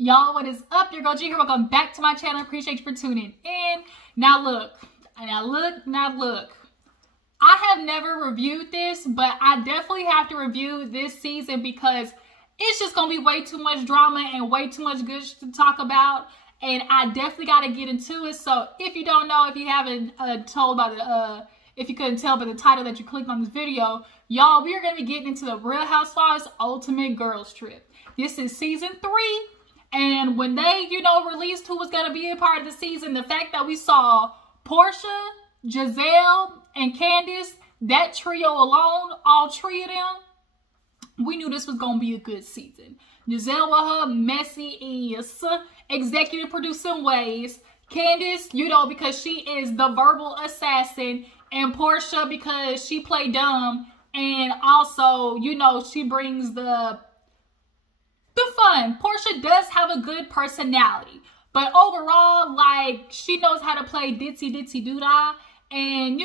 Y'all, what is up? Your girl G here. Welcome back to my channel. Appreciate you for tuning in. Now look. I have never reviewed this, but I definitely have to review this season because it's just going to be way too much drama and way too much good to talk about. And I definitely got to get into it. So if you don't know, if you haven't if you couldn't tell by the title that you clicked on this video, y'all, we are going to be getting into the Real Housewives Ultimate Girls Trip. This is season 3. And when they, released who was going to be a part of the season, the fact that we saw Portia, Gizelle, and Candace, that trio alone, all three of them, we knew this was going to be a good season. Gizelle with her messy ass, executive producing ways. Candace, because she is the verbal assassin. And Portia, because she played dumb. And also, she brings the fun. Portia does have a good personality, but overall, she knows how to play ditzy doodah, and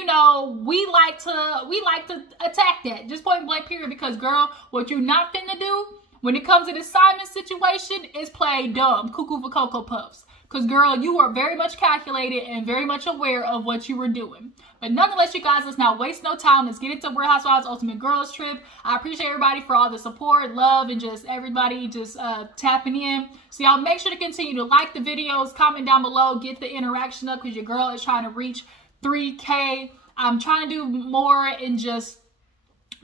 we like to attack that, just point blank period, because girl, what you're not finna do when it comes to the Simon situation is play dumb, cuckoo for Cocoa Puffs. Because, girl, you are very much calculated and very much aware of what you were doing. But nonetheless, you guys, let's not waste no time. Let's get into Real Housewives Ultimate Girls Trip. I appreciate everybody for all the support, love, and just everybody just tapping in. So, y'all, make sure to continue to like the videos, comment down below, get the interaction up, because your girl is trying to reach 3K. I'm trying to do more in just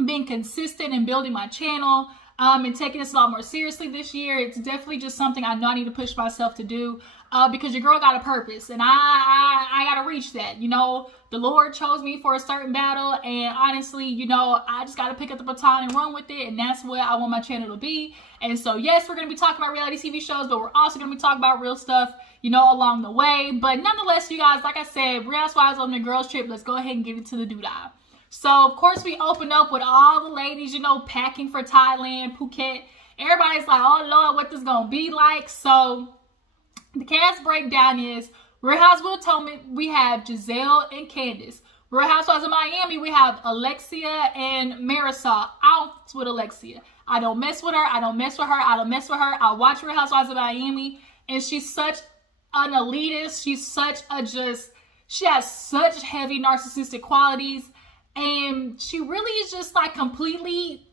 being consistent and building my channel. And taking this a lot more seriously this year. It's definitely just something I know I need to push myself to do because your girl got a purpose, and I got to reach that. The Lord chose me for a certain battle, and honestly, I just got to pick up the baton and run with it, and that's what I want my channel to be. And so, yes, we're going to be talking about reality TV shows, but we're also going to be talking about real stuff, along the way. But nonetheless, you guys, like I said, Real Housewives Ultimate Girls Trip, let's go ahead and get into the doodah. So, of course, we open up with all the ladies, packing for Thailand, Phuket. Everybody's like, oh, Lord, what this going to be like? So, the cast breakdown is Real Housewives of Potomac, we have Gizelle and Candace. Real Housewives of Miami, we have Alexia and Marisol. I don't mess with Alexia. I don't mess with her. I don't mess with her. I don't mess with her. I watch Real Housewives of Miami, and she's such an elitist. She's such a she has such heavy narcissistic qualities. And she really is just completely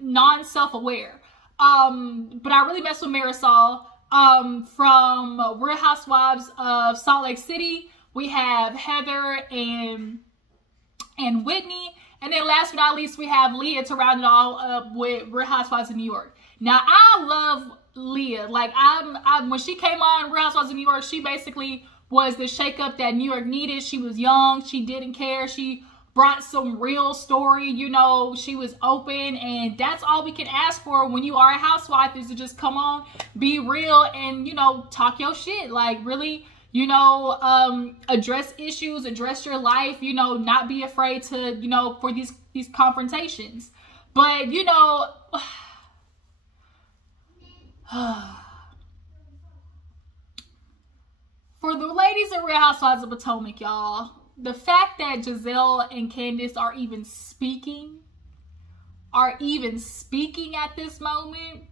non-self-aware. But I really mess with Marisol. From Real Housewives of Salt Lake City, we have Heather and Whitney. And then last but not least, we have Leah to round it all up with Real Housewives of New York. Now, I love Leah. When she came on Real Housewives of New York, she basically was the shakeup that New York needed. She was young. She didn't care. She brought some real story. She was open. And that's all we can ask for when you are a housewife, is to just come on, be real, and, talk your shit. Really, address issues, address your life, not be afraid to, for these confrontations. But, for the ladies in Real Housewives of Potomac, y'all, the fact that Gizelle and Candace are even speaking at this moment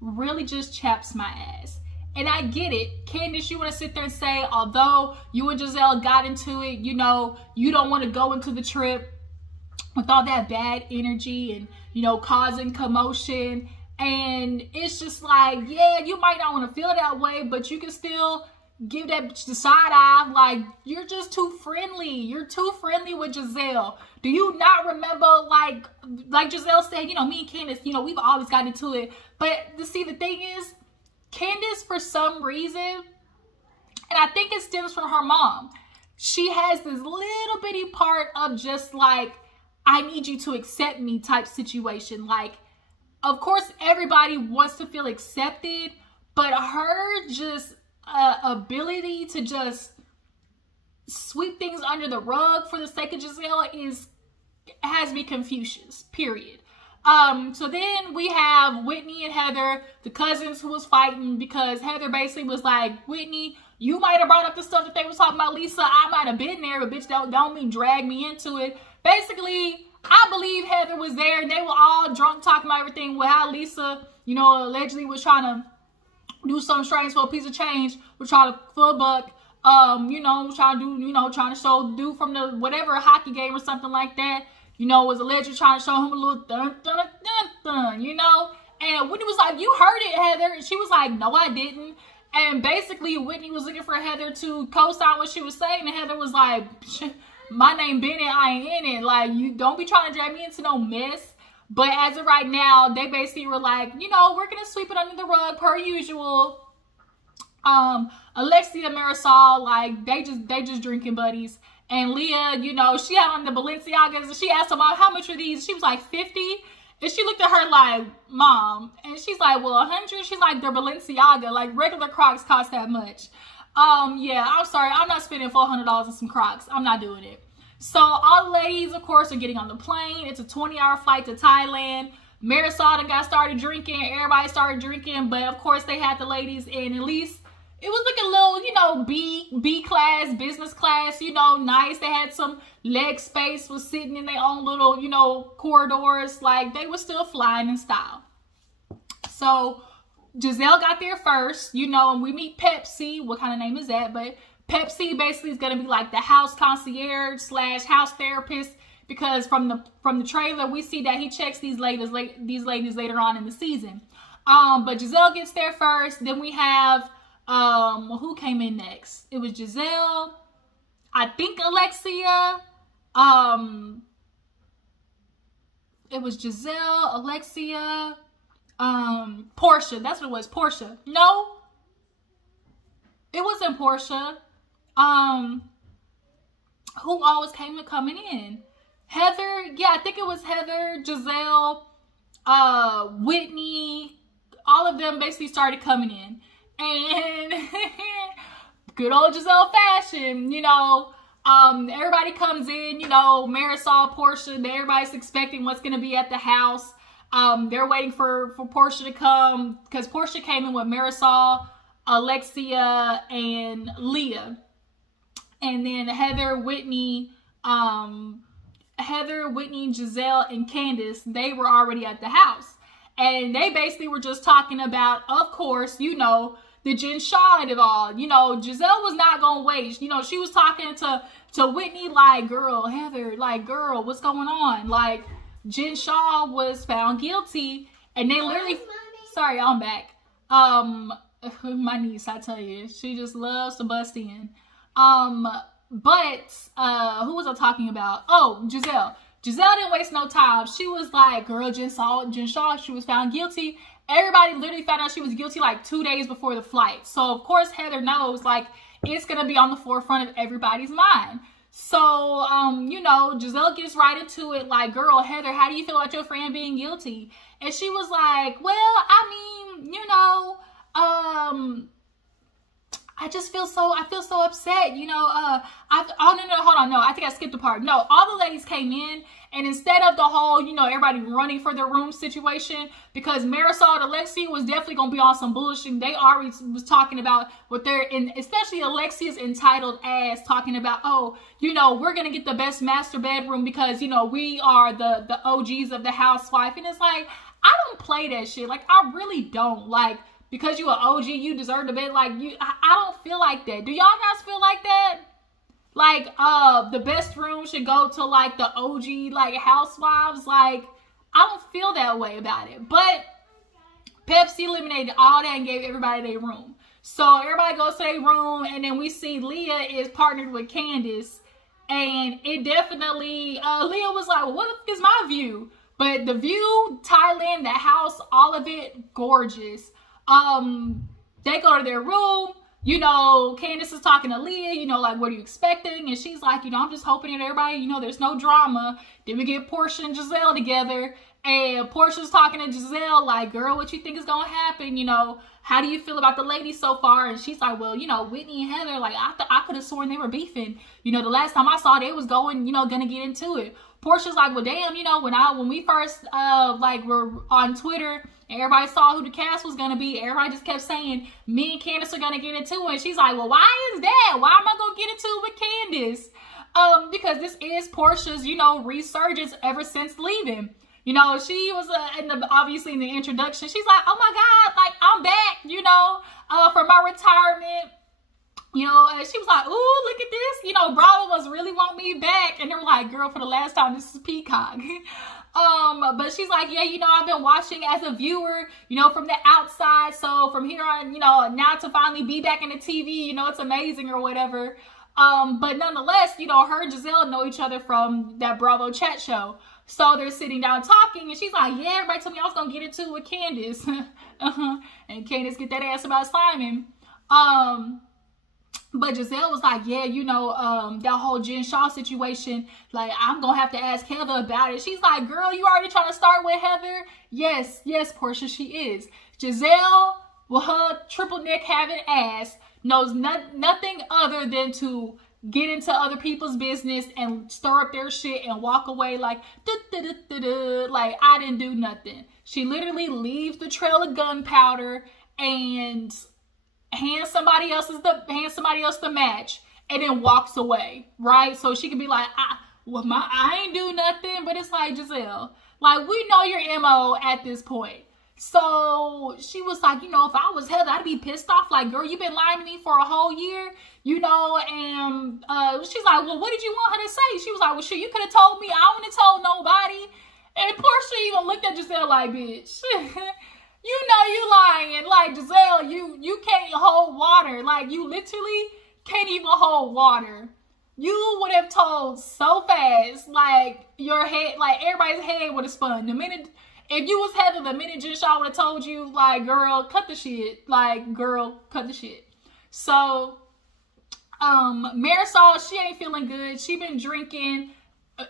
really just chaps my ass. And I get it. Candace, you want to sit there and say, although you and Gizelle got into it, you don't want to go into the trip with all that bad energy and, causing commotion. And it's just yeah, you might not want to feel that way, but you can still give that bitch the side eye. You're just too friendly. You're too friendly with Gizelle. Do you not remember, like Gizelle said, me and Candace, we've always gotten into it. But the thing is, Candace, for some reason, and I think it stems from her mom, she has this little bitty part of just I need you to accept me type situation. Of course, everybody wants to feel accepted, but her just ability to just sweep things under the rug for the sake of Gizelle has me Confucius, period. So then we have Whitney and Heather, the cousins, who was fighting because Heather basically was like, Whitney, you might have brought up the stuff that they was talking about Lisa. I might have been there, but bitch, don't mean drag me into it. Basically, I believe Heather was there and they were all drunk talking about everything with how Lisa, allegedly was trying to do something strange for a piece of change. We'll try to for a buck. You know, trying to do, you know, trying to show dude from the whatever hockey game or something like that. You know, was allegedly trying to show him a little dun dun dun dun. You know, and Whitney was like, "You heard it, Heather," and she was like, "No, I didn't." And basically, Whitney was looking for Heather to co-sign what she was saying, and Heather was like, "My name Bennett, I ain't in it. Like, you don't be trying to drag me into no mess." But as of right now, they basically were like, you know, we're gonna sweep it under the rug per usual. Alexia and Marisol, like, they just drinking buddies. And Leah, you know, she had on the Balenciagas, and she asked her mom, how much are these? She was like, 50. And she looked at her like, Mom. And she's like, well, 100? She's like, they're Balenciaga. Like, regular Crocs cost that much. Yeah, I'm sorry. I'm not spending $400 on some Crocs. I'm not doing it. So all the ladies, of course, are getting on the plane. It's a 20-hour flight to Thailand. Marisol got started drinking. Everybody started drinking. But, of course, they had the ladies in at least, it was like a little, you know, B class, business class, you know, nice. They had some leg space, was sitting in their own little, you know, corridors. Like, they were still flying in style. So Gizelle got there first, you know, and we meet Pepsi. What kind of name is that? But Pepsi basically is going to be like the house concierge / house therapist, because from the trailer we see that he checks these ladies later on in the season. But Gizelle gets there first. Then we have who came in next? It was Gizelle, I think Alexia. It was Gizelle, Alexia, Portia. That's what it was. Portia. No, it wasn't Portia. Who always coming in? Heather. Yeah, I think it was Heather, Gizelle, Whitney. All of them basically started coming in. And good old Gizelle fashion, you know, everybody comes in, you know, Marisol, Portia, everybody's expecting what's going to be at the house. They're waiting for Portia to come, because Portia came in with Marisol, Alexia, and Leah. And then Heather, Whitney, Gizelle, and Candace, they were already at the house. And they basically were just talking about, of course, you know, the Jen Shaw and it all. You know, Gizelle was not going to wait. You know, she was talking to Whitney like, girl, Heather, like, girl, what's going on? Like, Jen Shaw was found guilty. And they literally, sorry, I'm back. My niece, I tell you, she just loves to bust in. But who was I talking about? Oh, Gizelle. Gizelle didn't waste no time. She was like, girl, Jen Shaw, she was found guilty. Everybody literally found out she was guilty like 2 days before the flight. So, of course, Heather knows, like, it's going to be on the forefront of everybody's mind. So, you know, Gizelle gets right into it like, girl, Heather, how do you feel about your friend being guilty? And she was like, well, I mean, you know, I feel so upset, you know, oh, no, hold on, no, I think I skipped a part. No, all the ladies came in, and instead of the whole, you know, everybody running for their room situation, because Marisol and Alexia was definitely going to be on some bullshit. They already was talking about what they're in, especially Alexia's entitled ass talking about, oh, you know, we're going to get the best master bedroom because, you know, we are the OGs of the housewife. And it's like, I don't play that shit. Like, I really don't. Like, because you an OG, you deserve the bed. Like, I don't feel like that. Do y'all guys feel like that? Like, the best room should go to, like, the OG, like, housewives. Like, I don't feel that way about it. But Pepsi eliminated all that and gave everybody their room. So everybody goes to their room, and then we see Leah is partnered with Candace. And it definitely, Leah was like, well, what is my view? But the view, Thailand, the house, all of it, gorgeous. They go to their room, you know, Candace is talking to Leah, you know, like, what are you expecting? And she's like, you know, I'm just hoping that everybody, you know, there's no drama. Then we get Portia and Gizelle together, and Portia's talking to Gizelle like, girl, what you think is going to happen? You know, how do you feel about the ladies so far? And she's like, well, you know, Whitney and Heather, like, I could have sworn they were beefing. You know, the last time I saw they was going, you know, gonna get into it. Portia's like, well, damn, you know, when we first, like, were on Twitter, everybody saw who the cast was going to be, everybody just kept saying, me and Candace are going to get into it. And she's like, well, why is that? Why am I going to get into it with Candace? Because this is Portia's, you know, resurgence ever since leaving. You know, she was, obviously in the introduction, she's like, oh my God, like, I'm back, you know. for my retirement. You know, and she was like, ooh, look at this. You know, Bravo must really want me back. And they were like, girl, for the last time, this is Peacock. But she's like, yeah, you know, I've been watching as a viewer, you know, from the outside. So from here on, you know, now to finally be back in the TV, you know, it's amazing or whatever. But nonetheless, you know, her and Gizelle know each other from that Bravo chat show. So they're sitting down talking, and she's like, yeah, everybody told me I was going to get into it with Candace. And Candace get that ass about Simon. But Gizelle was like, yeah, you know, that whole Jen Shah situation, like, I'm going to have to ask Heather about it. She's like, girl, you already trying to start with Heather? Yes, Portia, she is. Gizelle, with her triple neck having ass, knows nothing other than to get into other people's business and stir up their shit and walk away like, like, I didn't do nothing. She literally leaves the trail of gunpowder and hand somebody else the match and then walks away, right? So she can be like, I ain't do nothing. But it's like, Gizelle, like, we know your MO at this point. So she was like, you know, if I was Heather, I'd be pissed off. Like, girl, you've been lying to me for a whole year, you know. And she's like, well, what did you want her to say? She was like, well, shit, you could have told me. I wouldn't have told nobody. And Portia even looked at Gizelle like, bitch, you know you lying. Like, Gizelle, you can't hold water. Like, you literally can't even hold water. You would have told so fast, like, your head, like, everybody's head would have spun. The minute, if you was Heather, the minute Jen Shah would have told you, like, girl, cut the shit. Like, girl, cut the shit. So, Marisol, she ain't feeling good. She been drinking.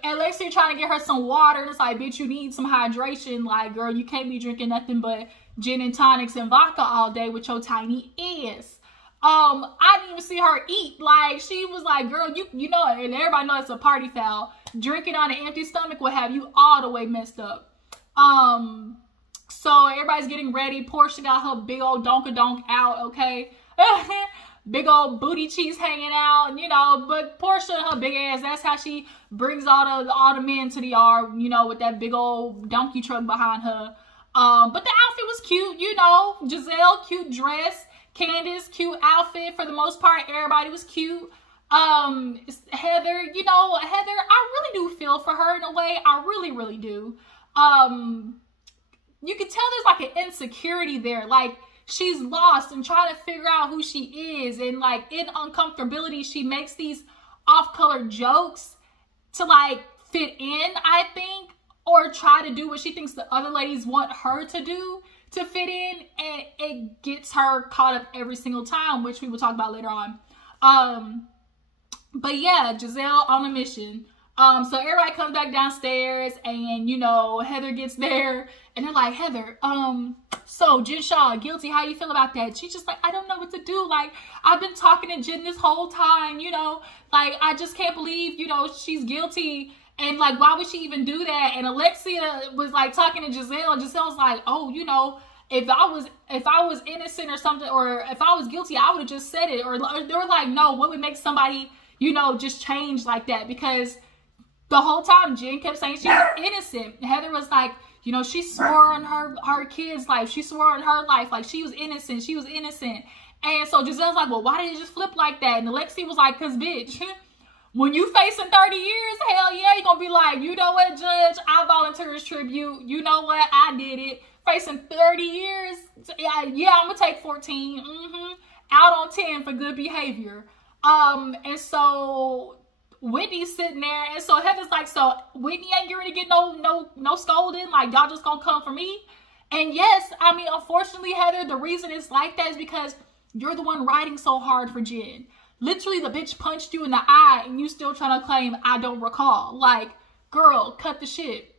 Alexia trying to get her some water. It's like, bitch, you need some hydration. Like, girl, you can't be drinking nothing but gin and tonics and vodka all day with your tiny ass. I didn't even see her eat. Like, she was like, girl, you know, and everybody knows it's a party foul. Drinking on an empty stomach will have you all the way messed up. So everybody's getting ready. Portia got her big old donka-donk out, okay? Big old booty cheeks hanging out, you know, but Portia and her big ass, that's how she brings all the men to the yard, you know, with that big old donkey truck behind her. But the outfit was cute, you know. Gizelle, cute dress. Candace, cute outfit. For the most part, everybody was cute. Heather, you know, Heather, I really do feel for her in a way. I really, really do. You can tell there's like an insecurity there. Like, she's lost and trying to figure out who she is. And like, in uncomfortability, she makes these off-color jokes to like fit in, I think, or try to do what she thinks the other ladies want her to do to fit in, and it gets her caught up every single time, which we will talk about later on. But yeah, Gizelle on a mission. So everybody comes back downstairs, and you know, Heather gets there, and they're like, Heather, so Jen Shah, guilty, how you feel about that? She's just like, I don't know what to do. Like, I've been talking to Jen this whole time, you know, like, I just can't believe, you know, she's guilty. And like, why would she even do that? And Alexia was like talking to Gizelle, and Giselle's like, oh, you know, if I was innocent or something, or if I was guilty, I would have just said it. Or they were like, no, what would make somebody, you know, just change like that? Because the whole time Jen kept saying she was innocent. Heather was like, you know, she swore on her kid's life. She swore on her life. Like, she was innocent. She was innocent. And so Giselle's like, well, why did it just flip like that? And Alexia was like, because, bitch, when you facing 30 years, hell yeah, you're going to be like, you know what, Judge? I volunteer as tribute. You know what? I did it. Facing 30 years, yeah, I'm going to take 14. Out on 10 for good behavior. And so Whitney's sitting there, and so Heather's like, so Whitney ain't getting ready to get no scolding, like, y'all just gonna come for me? And yes, I mean, unfortunately, Heather, the reason it's like that is because you're the one riding so hard for Jen. Literally, the bitch punched you in the eye, and you still trying to claim I don't recall. Like, girl, cut the shit.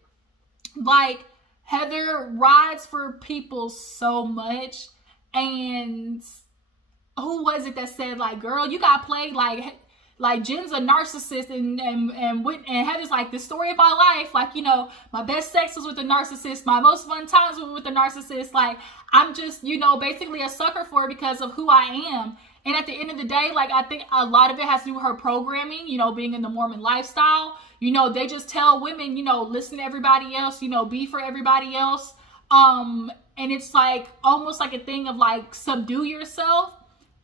Like, Heather rides for people so much, and who was it that said, like, girl, you got played like Jen's a narcissist, and Heather's like, the story of my life, like, you know, my best sex was with a narcissist, my most fun times were with a narcissist, like, I'm just, you know, basically a sucker for it because of who I am. And at the end of the day, like, I think a lot of it has to do with her programming, you know, being in the Mormon lifestyle. You know, they just tell women, you know, listen to everybody else, you know, be for everybody else. And it's like almost like a thing of like, subdue yourself.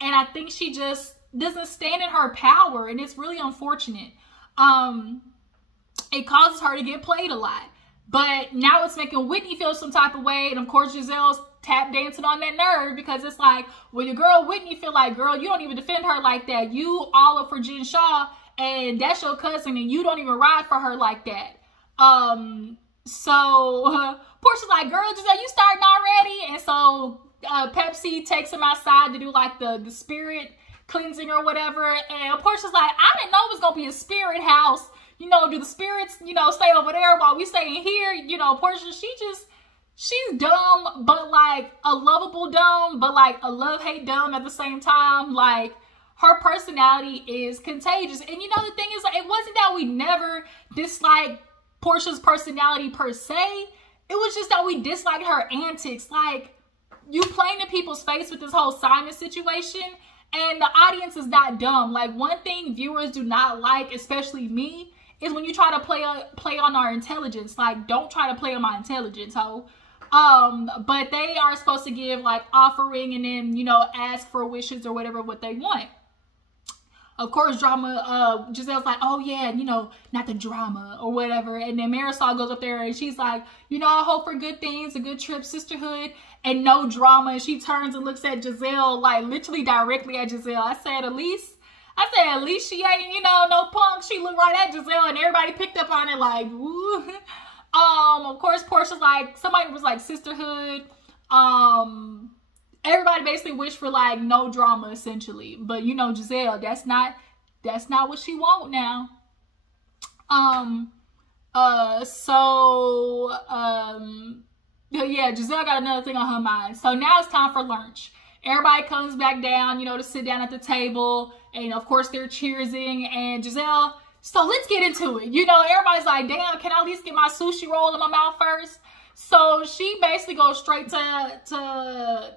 And I think she just doesn't stand in her power, and it's really unfortunate. It causes her to get played a lot. But now it's making Whitney feel some type of way. And of course, Gizelle's tap dancing on that nerve, because it's like, well, your girl Whitney feel like, girl, you don't even defend her like that. You all up for Jen Shah, and that's your cousin, and you don't even ride for her like that. So Portia's like, girl, Gizelle, you starting already? And so Pepsi takes him outside to do like the spirit cleansing or whatever. And Portia's like, I didn't know it was going to be a spirit house. You know, do the spirits, you know, stay over there while we stay in here? You know, Portia, she's dumb, but like a lovable dumb, but like a love-hate dumb at the same time. Like, her personality is contagious. And you know, the thing is, like, it wasn't that we never disliked Portia's personality per se. It was just that we disliked her antics. Like, you playing in people's face with this whole Simon situation, and the audience is not dumb. Like, one thing viewers do not like, especially me, is when you try to play on our intelligence. Like, don't try to play on my intelligence, ho. But they are supposed to give like offering and then, you know, ask for wishes or whatever what they want. Of course, drama, Gizelle's like, oh yeah, you know, not the drama or whatever. And then Marisol goes up there and she's like, you know, I hope for good things, a good trip, sisterhood, and no drama. And she turns and looks at Gizelle, like literally directly at Gizelle. I said, at least she ain't, you know, no punk. She looked right at Gizelle, and everybody picked up on it like, woo. Of course, Portia's like, somebody was like sisterhood. Everybody basically wished for like no drama essentially. But you know, Gizelle, that's not what she want now. Yeah, Gizelle got another thing on her mind. So now it's time for lunch. Everybody comes back down, you know, to sit down at the table. And of course they're cheersing, and Gizelle, so let's get into it. You know, everybody's like, damn, can I at least get my sushi roll in my mouth first? So she basically goes straight to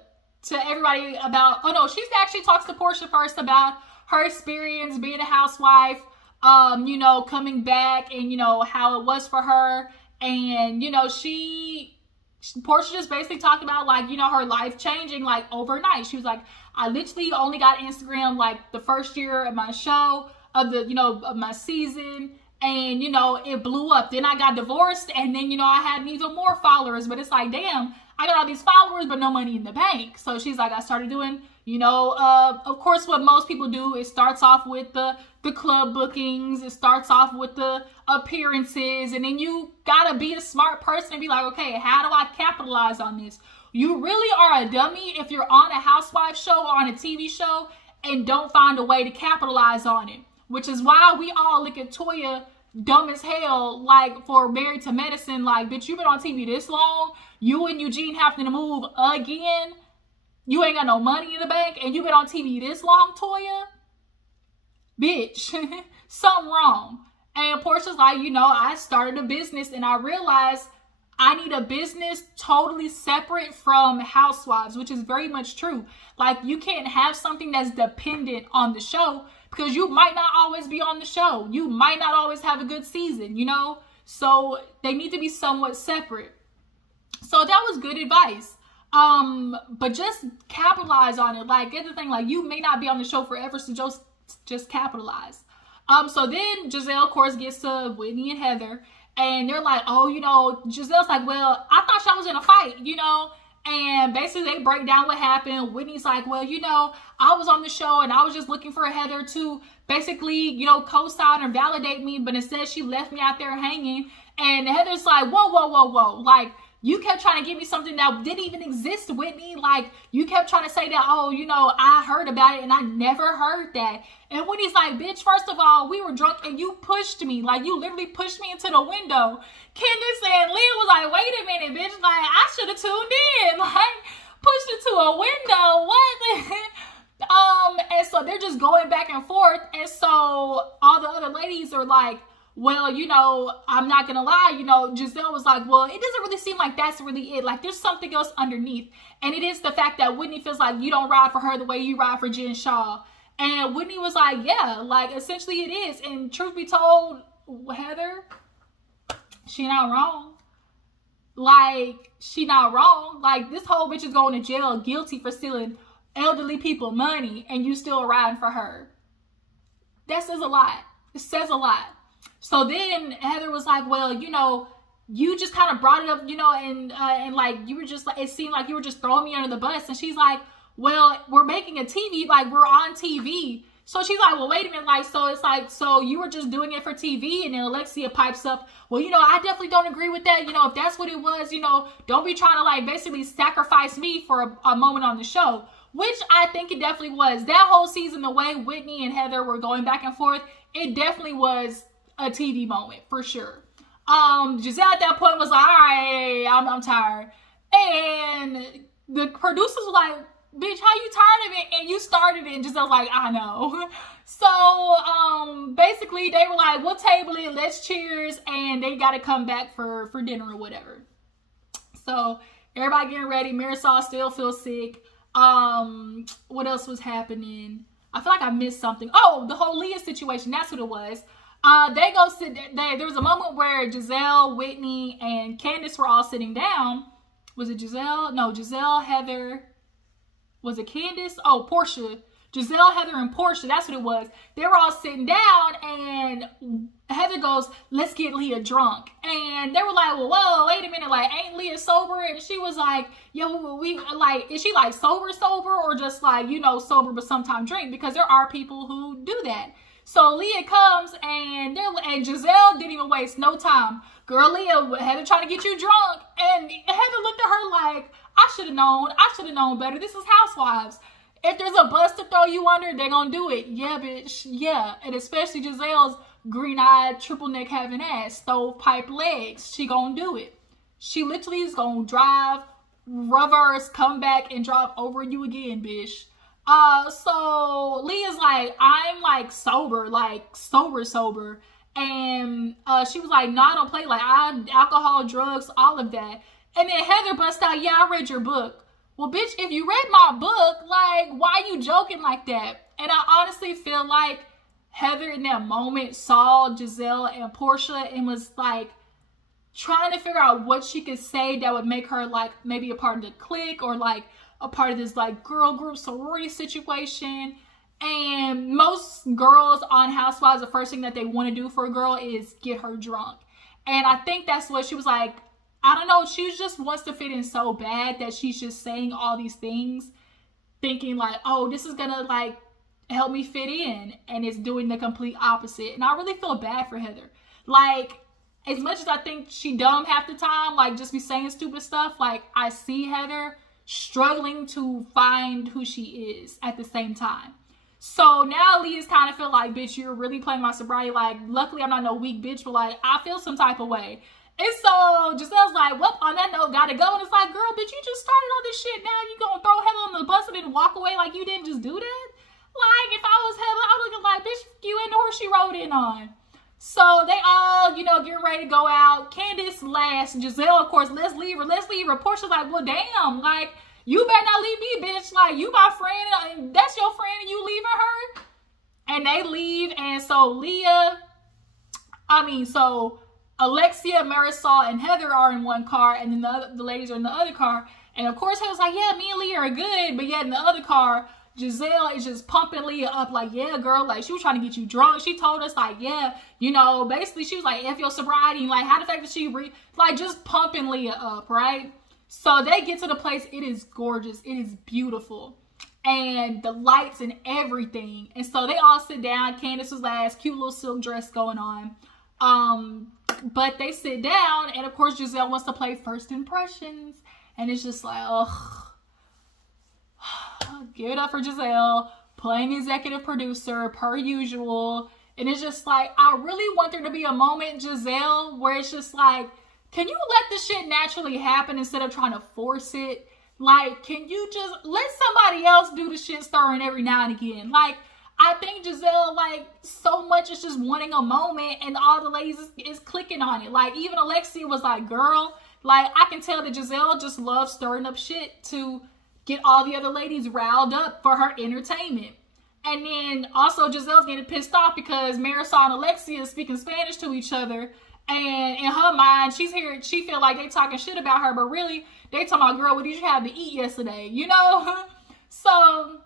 everybody about, oh no, she actually talks to Portia first about her experience being a housewife, you know, coming back, and you know, how it was for her. And you know, Portia just basically talked about like, you know, her life changing like overnight. She was like, I literally only got Instagram like the first year of my show, of my season, and you know, it blew up. Then I got divorced, and then, you know, I had even more followers. But it's like, damn, I got all these followers but no money in the bank. So she's like, I started doing, you know, of course what most people do, it starts off with the club bookings, it starts off with the appearances, and then you gotta be a smart person and be like, okay, how do I capitalize on this? You really are a dummy if you're on a housewife show or on a TV show and don't find a way to capitalize on it. Which is why we all look at Toya dumb as hell, like for Married to Medicine. Like, bitch, you've been on TV this long. You and Eugene having to move again. You ain't got no money in the bank, and you've been on TV this long, Toya. Bitch, something wrong. And Portia's like, you know, I started a business and I realized I need a business totally separate from Housewives, which is very much true. Like, you can't have something that's dependent on the show, because you might not always be on the show. You might not always have a good season, you know? So they need to be somewhat separate. So that was good advice. But just capitalize on it. Like, get the thing, like, you may not be on the show forever, so just capitalize. So then Gizelle, of course, gets to Whitney and Heather, and they're like, oh, you know, Gizelle's like, well, I thought y'all was in a fight, you know? And basically they break down what happened. Whitney's like, well, you know, I was on the show and I was just looking for Heather to basically, you know, co-sign or validate me, but instead she left me out there hanging. And Heather's like, whoa, whoa, whoa, whoa. Like, you kept trying to give me something that didn't even exist, Whitney. Like, you kept trying to say that, oh, you know, I heard about it and I never heard that. And Whitney's like, bitch, first of all, we were drunk and you pushed me. Like, you literally pushed me into the window. Candace and Leah was like, wait a minute, bitch. Like, I should have tuned in. Like, pushed into a window. What? And so they're just going back and forth. And so all the other ladies are like, well, you know, I'm not going to lie, you know, Gizelle was like, well, it doesn't really seem like that's really it. Like, there's something else underneath. And it is the fact that Whitney feels like you don't ride for her the way you ride for Jen Shah. And Whitney was like, yeah, like, essentially it is. And truth be told, Heather, she not wrong. Like, she not wrong. Like, this whole bitch is going to jail guilty for stealing elderly people money and you still riding for her. That says a lot. It says a lot. So then Heather was like, well, you know, you just kind of brought it up, you know, and like, you were just like, it seemed like you were just throwing me under the bus. And she's like, well, we're making a TV, like we're on TV. So she's like, well, wait a minute, like, so it's like, so you were just doing it for TV? And then Alexia pipes up, well, you know, I definitely don't agree with that. You know, if that's what it was, you know, don't be trying to like basically sacrifice me for a moment on the show, which I think it definitely was. That whole season, the way Whitney and Heather were going back and forth, it definitely was a TV moment for sure. Gizelle at that point was like, all right, I'm tired. And the producers were like, bitch, how you tired of it? And you started it. And Giselle's like, I know. So, basically they were like, we'll table it. Let's cheers. And they got to come back for dinner or whatever. So everybody getting ready. Marisol still feels sick. What else was happening? I feel like I missed something. Oh, the whole Leah situation. That's what it was. They go sit there. There was a moment where Gizelle, Whitney, and Candace were all sitting down. Was it Gizelle? No, Gizelle, Heather. Was it Candace? Oh, Portia. Gizelle, Heather, and Portia. That's what it was. They were all sitting down, and Heather goes, let's get Leah drunk. And they were like, well, whoa, wait a minute. Like, ain't Leah sober? And she was like, yeah, we like, is she like sober, or just like, you know, sober but sometimes drink? Because there are people who do that. So Leah comes, and Gizelle didn't even waste no time. Girl, Leah, Heather trying to get you drunk. And Heather looked at her like, I should have known. I should have known better. This is Housewives. If there's a bus to throw you under, they're going to do it. Yeah, bitch. Yeah. And especially Giselle's green-eyed, triple-neck having ass, stovepipe legs. She going to do it. She literally is going to drive, reverse, come back, and drive over you again, bitch. So Leah's like, I'm like sober, like sober. And she was like, no, I don't play. Like, alcohol, drugs, all of that. And then Heather busts out, yeah, I read your book. Well, bitch, if you read my book, like, why are you joking like that? And I honestly feel like Heather in that moment saw Gizelle and Portia and was like trying to figure out what she could say that would make her like maybe a part of the clique or like a part of this like girl group sorority situation. And most girls on Housewives, the first thing that they want to do for a girl is get her drunk. And I think that's what she was like, I don't know, she just wants to fit in so bad that she's just saying all these things, thinking like, oh, this is gonna like help me fit in, and it's doing the complete opposite. And I really feel bad for Heather. Like, as much as I think she dumb half the time, like just be saying stupid stuff, like I see Heather struggling to find who she is at the same time. So now Leah's kind of feel like, bitch, you're really playing my sobriety. Like, luckily I'm not no weak bitch, but like I feel some type of way. And so Giselle's like, well, on that note, gotta go. And it's like, girl, bitch, you just started all this shit. Now you gonna throw Heather on the bus and then walk away like you didn't just do that? Like, if I was Heather, I'm looking like, bitch, you in the horse she rode in on. So they all, you know, getting ready to go out. Candace last. Gizelle, of course, let's leave her. Portia's like, well, damn, like, you better not leave me, bitch. Like, you my friend. That's your friend and you leaving her? And they leave. And so Alexia, Marisol, and Heather are in one car, and then the ladies are in the other car. And of course, Heather's like, yeah, me and Leah are good. But yet in the other car, Gizelle is just pumping Leah up like, yeah, girl, like she was trying to get you drunk. She told us like, yeah, you know, basically she was like, F your sobriety. Like, how the fact that she, like just pumping Leah up, right? So they get to the place. It is gorgeous. It is beautiful. And the lights and everything. And so they all sit down. Candace was last, cute little silk dress going on. But they sit down, and of course Gizelle wants to play first impressions, and it's just like, ugh, give it up for Gizelle playing executive producer per usual. And it's just like, I really want there to be a moment, Gizelle, where it's just like, can you let the shit naturally happen instead of trying to force it? Like, can you just let somebody else do the shit stirring every now and again? Like, I think Gizelle, like, so much is just wanting a moment, and all the ladies is clicking on it. Like, even Alexia was like, girl, like, I can tell that Gizelle just loves stirring up shit to get all the other ladies riled up for her entertainment. And then also Giselle's getting pissed off because Marisol and Alexia is speaking Spanish to each other. And in her mind, she feel like they talking shit about her, but really, they talking about, girl, what did you have to eat yesterday? You know? So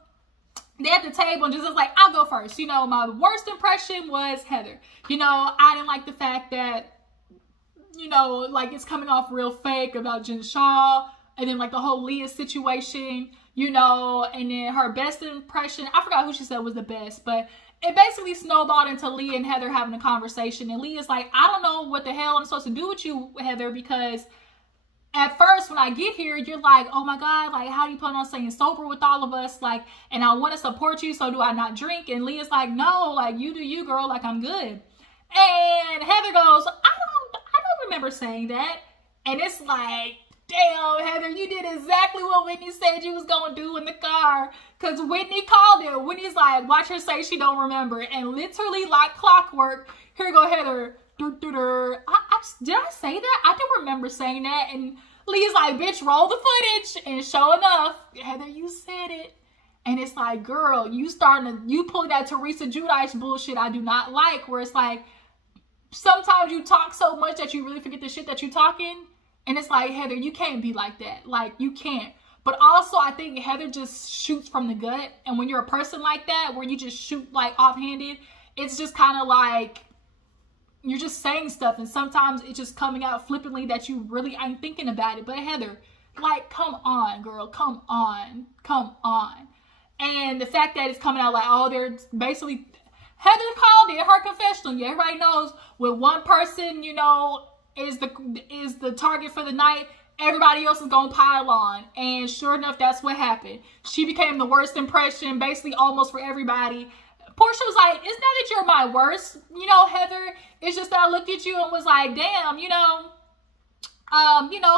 they at the table and just like, I'll go first. You know, my worst impression was Heather. You know, I didn't like the fact that, you know, like it's coming off real fake about Jen Shaw, and then like the whole Leah situation, you know, and then her best impression, I forgot who she said was the best, but it basically snowballed into Leah and Heather having a conversation. And Leah's like, I don't know what the hell I'm supposed to do with you, Heather, because at first when I get here, you're like, oh my God, like, how do you plan on staying sober with all of us? Like, and I want to support you, so do I not drink? And Leah's like, no, like, you do you, girl, like, I'm good. And Heather goes, I don't remember saying that. And it's like, damn, Heather, you did exactly what Whitney said you was going to do in the car. Because Whitney called it. Whitney's like, watch her say she don't remember. And literally, like clockwork, here you go, Heather. Did I say that? I don't remember saying that. And Leah's like, bitch, roll the footage. And sure enough, Heather, you said it. And it's like, girl, you pulling that Teresa Giudice bullshit I do not like. Where it's like, sometimes you talk so much that you really forget the shit that you're talking. And it's like, Heather, you can't be like that. Like, you can't. But also, I think Heather just shoots from the gut. And when you're a person like that, where you just shoot, like, offhanded, it's just kind of like, you're just saying stuff. And sometimes it's just coming out flippantly that you really ain't thinking about it. But Heather, like, come on, girl. Come on. Come on. And the fact that it's coming out like, oh, they're basically... Heather called it her confessional. Yeah, everybody knows when one person, you know, is the target for the night, everybody else is gonna pile on. And sure enough, that's what happened. She became the worst impression, basically almost for everybody. Portia was like, it's not that you're my worst, you know, Heather. It's just that I looked at you and was like, damn, you know,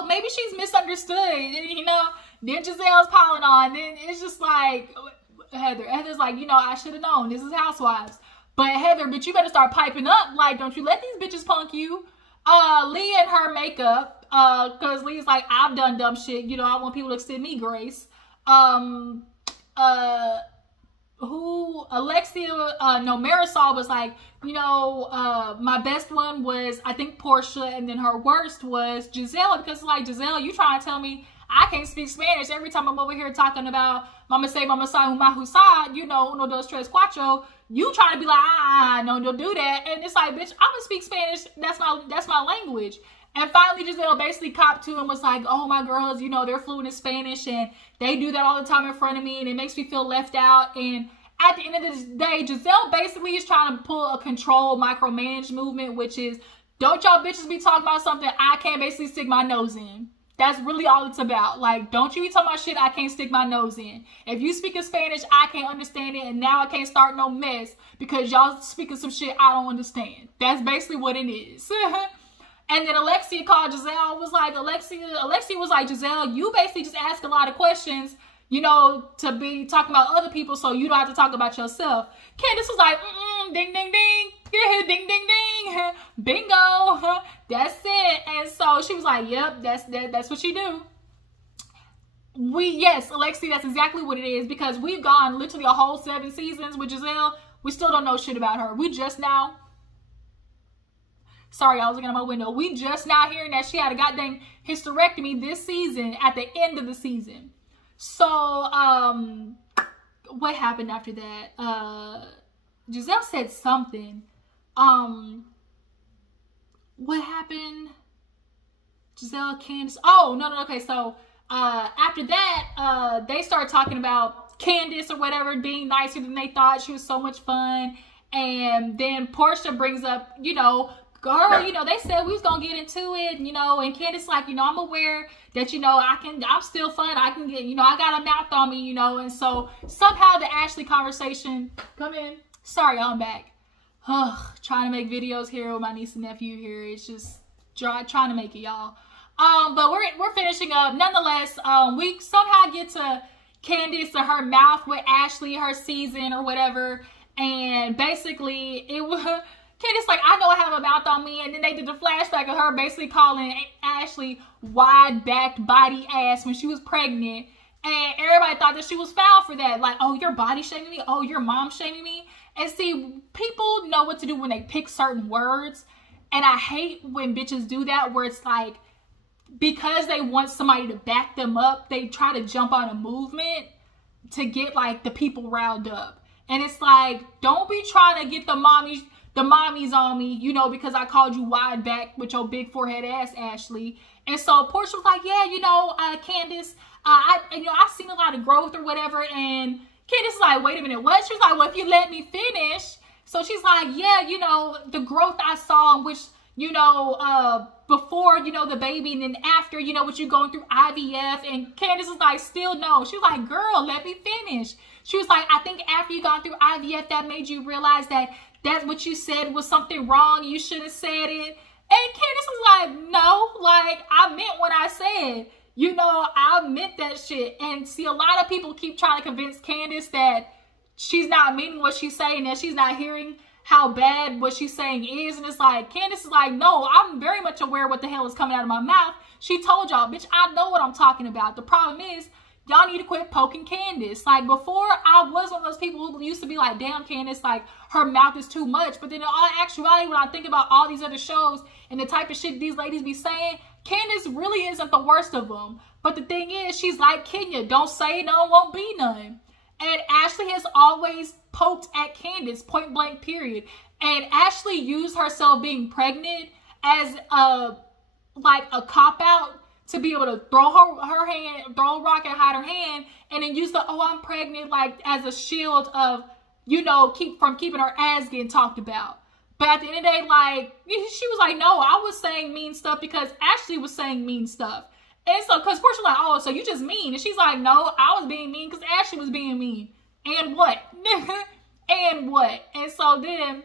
maybe she's misunderstood. And, you know, then Gizelle's piling on. Then it's just like, Heather's like, you know, I should have known. This is Housewives. But Heather, but you better start piping up. Like, don't you let these bitches punk you. Leah and her makeup, because Leah's like, I've done dumb shit. You know, I want people to extend me grace. Marisol was like, you know, my best one was, I think, Portia, and then her worst was Gizelle, because like, Gizelle, you trying to tell me I can't speak Spanish every time I'm over here talking about mama say, mama say, husa, you know, uno, dos, tres, cuatro. You trying to be like, no, don't do that. And it's like, bitch, I'm gonna speak Spanish. That's my language. And finally, Gizelle basically copped to him, was like, oh, my girls, you know, they're fluent in Spanish and they do that all the time in front of me and it makes me feel left out. And at the end of the day, Gizelle basically is trying to pull a control micromanage movement, which is, don't y'all bitches be talking about something I can't basically stick my nose in. That's really all it's about. Like, don't you be talking about shit I can't stick my nose in. If you speak in Spanish, I can't understand it, and now I can't start no mess because y'all speaking some shit I don't understand. That's basically what it is. And then Alexia called Gizelle, was like, Alexia was like, Gizelle, you basically just ask a lot of questions, you know, to be talking about other people so you don't have to talk about yourself. Candace was like, ding, ding, ding. Ding, ding, ding. Bingo. That's it. And so she was like, yep, that's what she do. Yes, Alexia, that's exactly what it is, because we've gone literally a whole 7 seasons with Gizelle. We still don't know shit about her. We just now... Sorry, I was looking at my window. We just now hearing that she had a goddamn hysterectomy this season at the end of the season. So, what happened after that? Gizelle said something. What happened? Gizelle, Candace. Oh, no. Okay, so, after that, they started talking about Candace or whatever being nicer than they thought. She was so much fun. And then Portia brings up, you know, girl, you know, they said we was gonna get into it, you know, and Candace like, you know, I'm aware that, you know, I'm still fun. I can get, you know, I got a mouth on me, you know, and so somehow the Ashley conversation, come in. Sorry, I'm back. Trying to make videos here with my niece and nephew here. It's just trying to make it, y'all. But we're finishing up. Nonetheless, we somehow get to Candace and her mouth with Ashley, her season or whatever, and basically it was... Candace like, I know I have a mouth on me, and then they did the flashback of her basically calling Ashley wide-backed body ass when she was pregnant, and everybody thought that she was foul for that. Like, oh, you're body shaming me? Oh, your mom shaming me? And see, people know what to do when they pick certain words, and I hate when bitches do that, where it's like, because they want somebody to back them up, they try to jump on a movement to get like the people riled up. And it's like, don't be trying to get the mommies on me, you know, because I called you wide back with your big forehead ass, Ashley. And so Portia was like, yeah, you know, Candace, I seen a lot of growth or whatever. And Candace is like, wait a minute, what? She's like, well, if you let me finish. So she's like, yeah, you know, the growth I saw, which, you know, before, you know, the baby, and then after, you know, what you going through IVF. And Candace is like, still no. She was like, girl, let me finish. She was like, I think after you got through IVF, that made you realize that that's what you said was something wrong. You should have said it. And Candace was like, no, like, I meant what I said. You know, I meant that shit. And see, a lot of people keep trying to convince Candace that she's not meaning what she's saying, that she's not hearing how bad what she's saying is. And it's like, Candace is like, no, I'm very much aware of what the hell is coming out of my mouth. She told y'all, bitch, I know what I'm talking about. The problem is, y'all need to quit poking Candace. Like, before, I was one of those people who used to be like, damn, Candace, like, her mouth is too much. But then in all actuality, when I think about all these other shows and the type of shit these ladies be saying, Candace really isn't the worst of them. But the thing is, she's like Kenya. Don't say no, won't be none. And Ashley has always poked at Candace, point blank, period. And Ashley used herself being pregnant as a cop-out to be able to throw her hand, throw a rock and hide her hand, and then use the, oh, I'm pregnant, like, as a shield of, you know, keeping her ass getting talked about. But at the end of the day, like, she was like, no, I was saying mean stuff because Ashley was saying mean stuff. And so, because Portia was like, oh, so you just mean. And she's like, no, I was being mean because Ashley was being mean. And what? And what? And so then,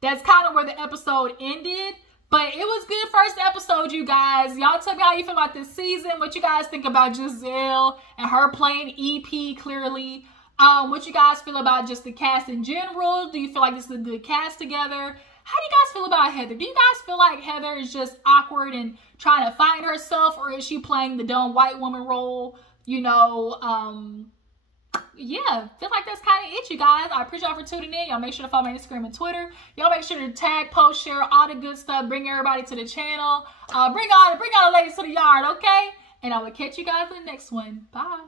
that's kind of where the episode ended. But it was good first episode, you guys. Y'all tell me how you feel about this season. What you guys think about Gizelle and her playing EP, clearly. What you guys feel about just the cast in general. Do you feel like this is a good cast together? How do you guys feel about Heather? Do you guys feel like Heather is just awkward and trying to find herself? Or is she playing the dumb white woman role? You know, yeah, feel like that's kind of it, you guys. I appreciate y'all for tuning in. Y'all make sure to follow my Instagram and Twitter. Y'all make sure to tag, post, share, all the good stuff. Bring everybody to the channel. Bring all the ladies to the yard, okay? And I will catch you guys in the next one. Bye.